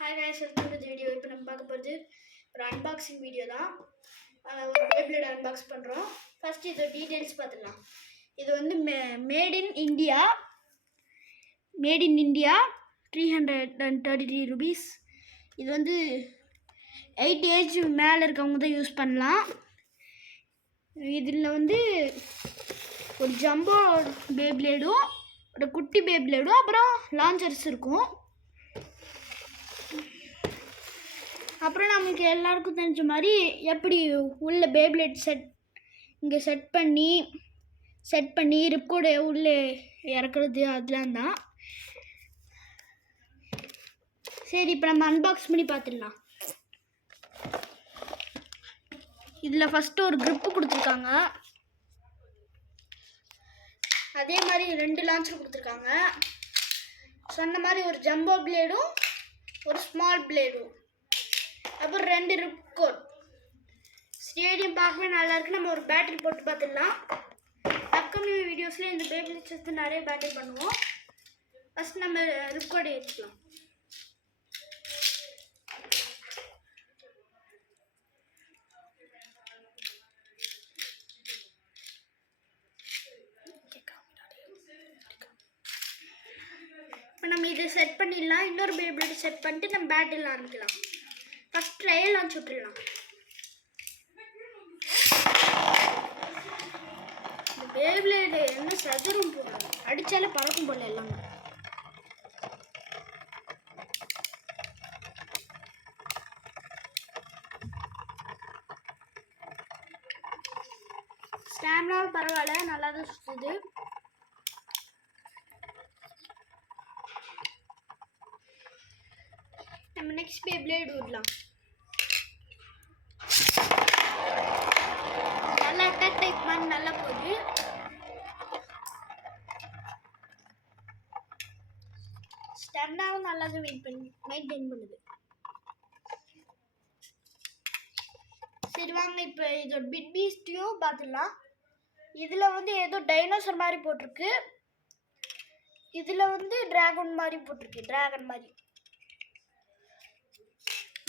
Hi guys, welcome to the video. இப்போ நம்ம பார்க்க போகிறது ஒரு அன்பாக்சிங் வீடியோ தான். ஒரு Beyblade அன்பாக்ஸ் பண்ணுறோம். ஃபர்ஸ்ட் இது டீடைல்ஸ் பார்த்துடலாம். இது வந்து மேட் இன் இந்தியா 333 rupees. இது வந்து 8 ஏஜ் மேலே இருக்கவங்க தான் யூஸ் பண்ணலாம். இதில் வந்து ஒரு ஜம்போ பேப்ளேடும் ஒரு குட்டி பேப்ளேடும் அப்புறம் லான்ச்சர்ஸ் இருக்கும். அப்புறம் நமக்கு எல்லாருக்கும் தெரிஞ்ச மாதிரி எப்படி உள்ள பேப்ளேட் இங்கே செட் பண்ணி ரிப்கோட உள்ளே இறக்குறது அதெல்லாம் தான். சரி, இப்போ நம்ம அன்பாக்ஸ் பண்ணி பார்த்துடலாம். இதில் ஃபஸ்ட்டு ஒரு க்ரிப்பு கொடுத்துருக்காங்க. அதே மாதிரி 2 லான்ச்சர் கொடுத்துருக்காங்க. சொன்ன மாதிரி ஒரு ஜம்போ பிளேடும் ஒரு ஸ்மால் பிளேடும் அப்புறம் 2 ரிப்கோட். ஸ்டேடியம் பார்க்கவே நல்லா இருக்கு. நம்ம ஒரு பேட்டரி போட்டு பார்த்துடலாம். அப்கமிங் வீடியோஸில் இந்த பேப்ளேட்ஸ் எடுத்து நிறைய பேட்டரி பண்ணுவோம். ஃபஸ்ட் நம்ம ரிப்கோடை எடுத்துக்கலாம். இப்போ நம்ம இதை செட் பண்ணிடலாம். இன்னொரு பேப்ளேட் செட் பண்ணிட்டு நம்ம பேட்டரியில் ஆரம்பிக்கலாம். ஃபஸ்ட் ட்ரையல் லான்ச் விட்டுடலாம். இந்த பேப்ளேடு என்ன சதுரம் போடுறாங்க, அடித்தாலே பறக்கும் போல எல்லாமே. ஸ்டாமினாவும் பரவாயில்ல, நல்லா தான் சுற்றுது. நம்ம நெக்ஸ்ட் பேப்ளேட் விடலாம். நல்லா அட்டாக் டைப் மாதிரி நல்லா போகுது. ஸ்டாண்டாவும் நல்லா தான் மெயின்டைன் பண்ணுது. சரி வாங்க, இப்போ இதோட பிட் பீஸ்டையும் பார்த்துடலாம். இதில் வந்து ஏதோ டைனோசர் மாதிரி போட்டிருக்கு. இதில் வந்து டிராகன் மாதிரி போட்டிருக்கு. டிராகன் மாதிரி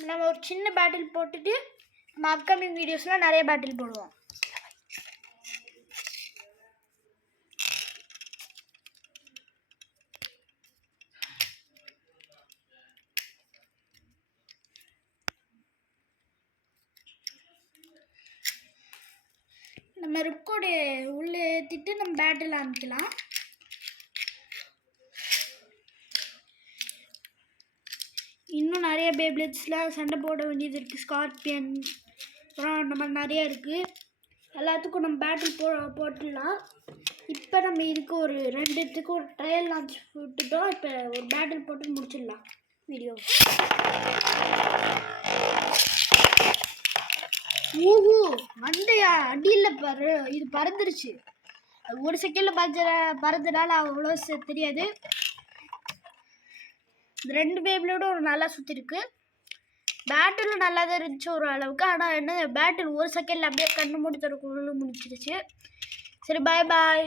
நம்ம ஒரு சின்ன பேட்டில் போட்டுட்டு நம்ம அப்கமிங் வீடியோஸில் நிறைய பேட்டில் போடுவோம். நம்ம ரிப்கோடு உள்ளே ஏற்றிட்டு நம்ம பேட்டில் ஆரம்பிக்கலாம். இன்னும் நிறைய பேப்ளேட்ஸில் சண்டை போட வேண்டியது இருக்குது. ஸ்கார்பியன் அப்புறம் நம்ம நிறையா இருக்குது. எல்லாத்துக்கும் நம்ம பேட்டில் போட்டுடலாம். இப்போ நம்ம இதுக்கு ஒரு 2த்துக்கு ஒரு ட்ரையல் லான்ச் விட்டுட்டோம். இப்போ ஒரு பேட்டில் போட்டு முடிச்சிடலாம் வீடியோ. ஊஹூ வந்தையா அடியில் இது பறந்துருச்சு. அது ஒரு செகண்டில் பறந்தனால அவ்வளோ தெரியாது. இந்த 2 பேப்ளேடும் ஒரு நல்லா சுற்றிருக்கு. பேட்டிலும் நல்லா தான் இருந்துச்சு ஒரு அளவுக்கு. ஆனால் என்ன பேட்டில் ஒரு செகண்டில் அப்படியே கண்ணு மூடி தரக்குள்ள முடிச்சிருச்சு. சரி, பாய்.